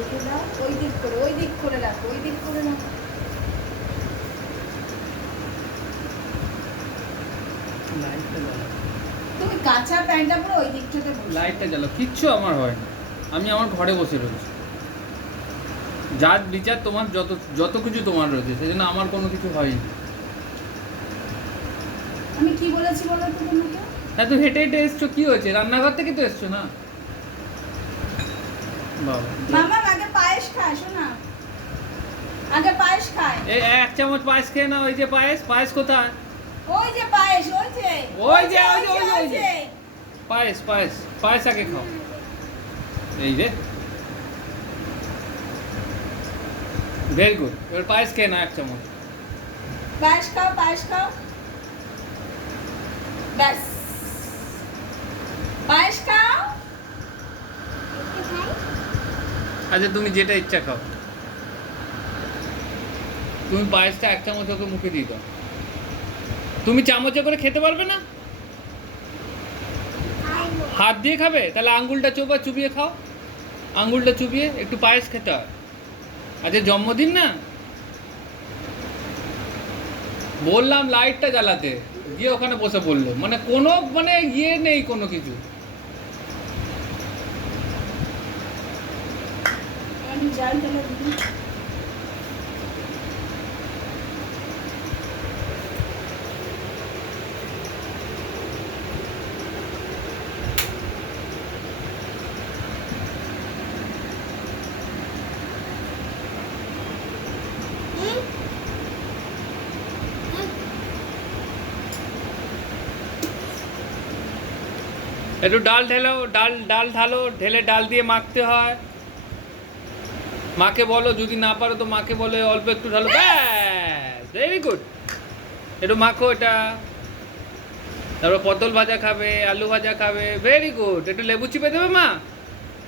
রেখে দাও, ওই দিক করে রাখো, ওই দিক করে রাখো। লাইটটা জ্বালাও, তুমি কাঁচা প্যান্টটা পরে ওই দিকটাতে বসো। লাইটটা জ্বালাও। কিচ্ছু আমার হয় না, আমি আমার ঘরে বসে রয়েছি। যার বিচার তোমার, যত কিছু তোমার রয়েছে, সেই জন্য আমার কোনো কিছু হয়নি। আমি কি বলেছি বলো তো তোমাকে? হ্যাঁ, তো হেঁটে হেঁটে এসছো, কি হয়েছে? রান্নাঘর থেকে তো এসছো না বাবা। মামা আগে পায়েস খায়, শোনা, আগে পায়েস খায়। এই এক চামচ পায়েস খেয়ে নাও। এই যে পায়েস কোথায়? ওই যে পায়েস, ওই যে পায়েস আগে খাও। এই যে ভেরি গুড, এবার পায়েস খেয়ে নাও এক চামচ। পায়েস খাও, ব্যাস, পায়েস খাও। আচ্ছা, তুমি যেটা ইচ্ছা খাও। তুমি পায়েসটা এক চামচ ওকে মুখে দিয়ে দাও। তুমি চামচে করে খেতে পারবে না? হাত দিয়ে খাবে? তাহলে আঙ্গুলটা চুবিয়ে খাও। আঙ্গুলটা চুবিয়ে একটু পায়েস খেতে হয়। আচ্ছা, জন্মদিন না, বললাম লাইটটা জ্বালাতে, গিয়ে ওখানে বসে পড়লো। কোনো ইয়ে নেই কোনো কিছু। আমি জাল ঢেলে দিই। একটু ডাল ঢেলো, ডাল ঢালো, ঢেলে ডাল দিয়ে মাখতে হয়। মাকে বলো, যদি না পারো তো মাকে বলে অল্প একটু ঢালো। ব্যাস, ভেরি গুড। একটু মাখো এটা। তারপর পটল ভাজা খাবে, আলু ভাজা খাবে, ভেরি গুড। একটু লেবু চিপে দেবে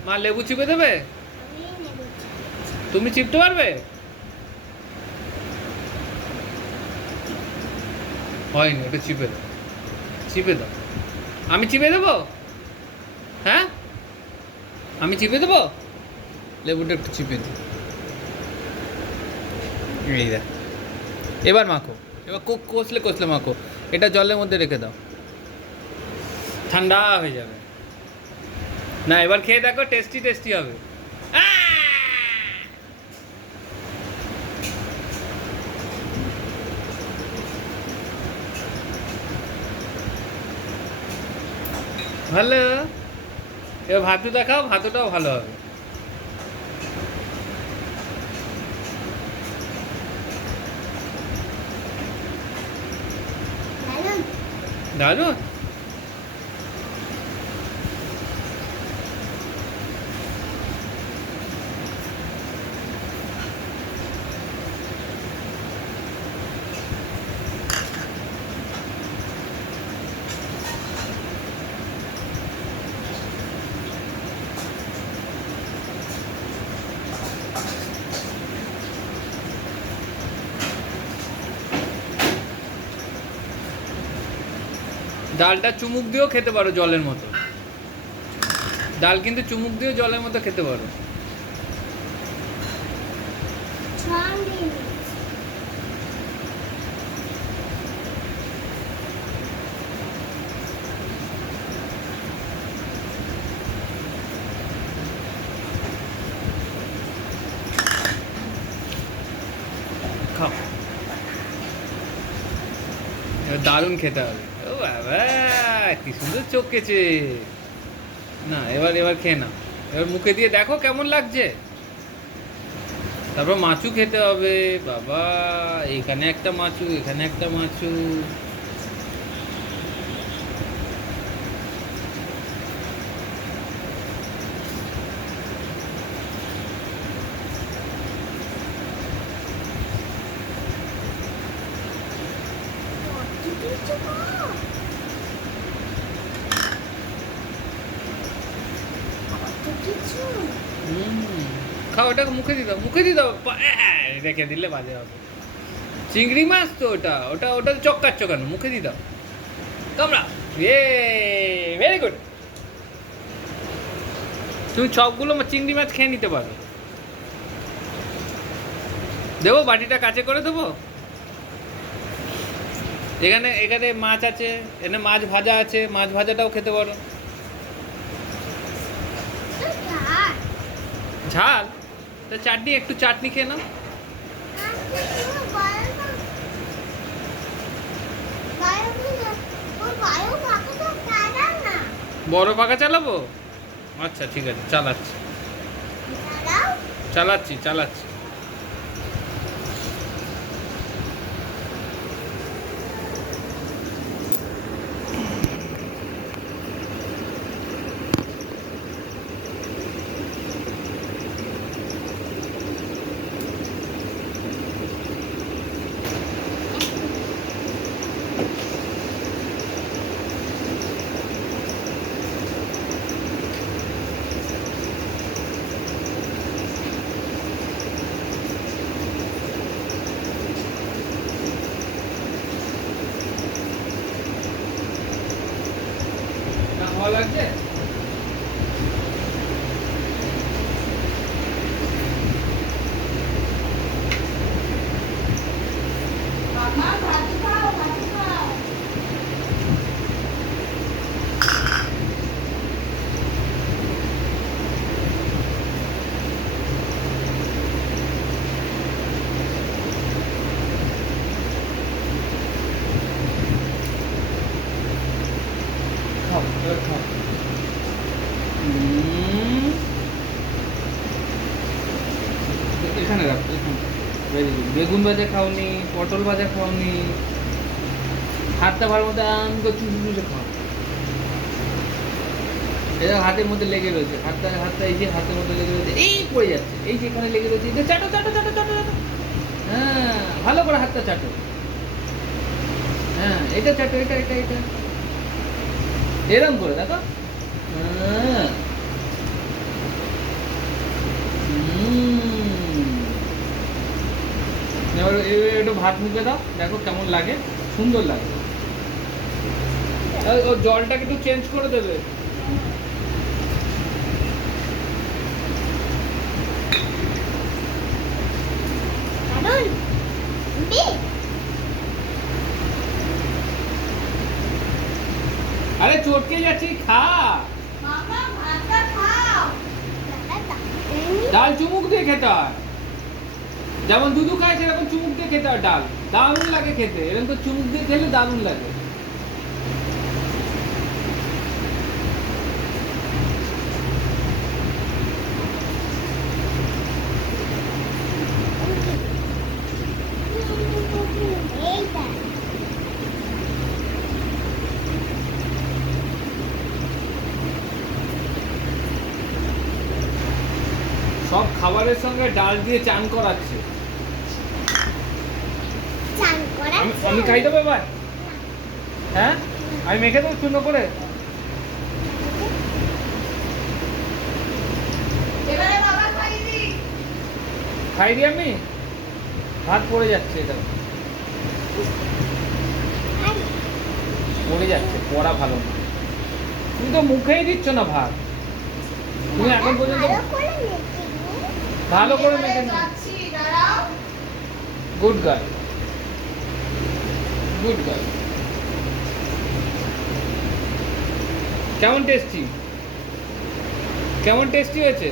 মা লেবু চিপে দেবে? তুমি চিপতে পারবে? হয়নি, ওটা চিপে দাও। আমি চিপে দেবো? হ্যাঁ, আমি চিপে দেবো। লেবুটা একটু চিপে দিই। এই দেখ, এবার মাখো। এবার কষলে মাখো। এটা জলের মধ্যে রেখে দাও, ঠান্ডা হয়ে যাবে। না, এবার খেয়ে দেখো, টেস্টি হবে। ভালো। এবার ভাতু দেখাও, ভাতুটাও ভালো হবে। দারুন। ডালটা চুমুক দিয়েও খেতে পারো জলের মতো। ডাল কিন্তু চুমুক দিয়েও জলের মতো খেতে পারো। খাও, দারুণ খেতে হবে। ও বাবা, কি সুন্দর চোখেছে। না, এবার খেয়ে নাও। এবার মুখে দিয়ে দেখো কেমন লাগছে। তারপর মাছু খেতে হবে। বাবা, এখানে একটা মাছু, এখানে একটা মাছু। খাও, ওটাকে মুখে দিয়ে দাও। রেখে দিলে বাজে হবে। চিংড়ি মাছ তো ওটা চক্কাচ্ছ কেন? মুখে দিয়ে দাও, কামড়া। Very good. তুমি সবগুলো চিংড়ি মাছ খেয়ে নিতে পারো। দেবো বাটিটা কাছে করে দেবো। এখানে এখানে মাছ আছে, এখানে মাছ ভাজা আছে, মাছ ভাজাটাও খেতে পারো। ঝাল তা চাটনি, একটু চাটনি খেয়ে নাও। বড় পাখা চালাবো? আচ্ছা ঠিক আছে, চালাচ্ছি চালাচ্ছি চালাচ্ছি। ভালো লাগছে? মামা ভাজি খাও, ভাজি খাও। খাও এবার খাও। এখানে রাখো, এখানে। Very good. বেগুন ভাজা খাওনি, পটল ভাজা খাওনি, হাতটা ভালো মতো আম করে চুষে চুষে খাও। এটা হাতের মধ্যে লেগে রয়েছে, হাতটা হাতটা এই যে হাতের মধ্যে লেগে রয়েছে, এই পড়ে যাচ্ছে, এই যে এখানে লেগে রয়েছে, এটা চাটো চাটো চাটো চাটো চাটো। হ্যাঁ ভালো করে হাতটা চাটো। হ্যাঁ এটা চাটো, এটা এটা এটা এরম করে দেখো। হ্যাঁ। এবার একটু ভাত মুখে দাও, দেখো কেমন লাগে, সুন্দর লাগে। ও জলটাকে একটু চেঞ্জ করে দেবে। আরে চটকে যাচ্ছি, খা। মামা ভাতটা খাও। ডাল চুমুক দিয়ে খেতে হয়, যেমন দুধু খায় সেরকম চুমুক দিয়ে খেতে হয় ডাল, দারুণ লাগে খেতে। এরকম তো চুমুক দিয়ে খেলে দারুণ লাগে। সব খাবারের সঙ্গে ডাল দিয়ে চান করাচ্ছে। আমি খাই দেবো এবার? হ্যাঁ আমি মেখে দেবো চূর্ণ করে। এবারে বাবা খাই দি। খাই দি আমি, ভাত পড়ে যাচ্ছে, এটা পড়ে যাচ্ছে, পড়া ভালো না। তুমি তো মুখেই দিচ্ছ না ভাত, তুমি এখন পর্যন্ত ভালো করে মেখে নাও। যাচ্ছি, দাঁড়াও। Good girl, good girl. কেমন টেস্টি, কেমন টেস্টি হয়েছে?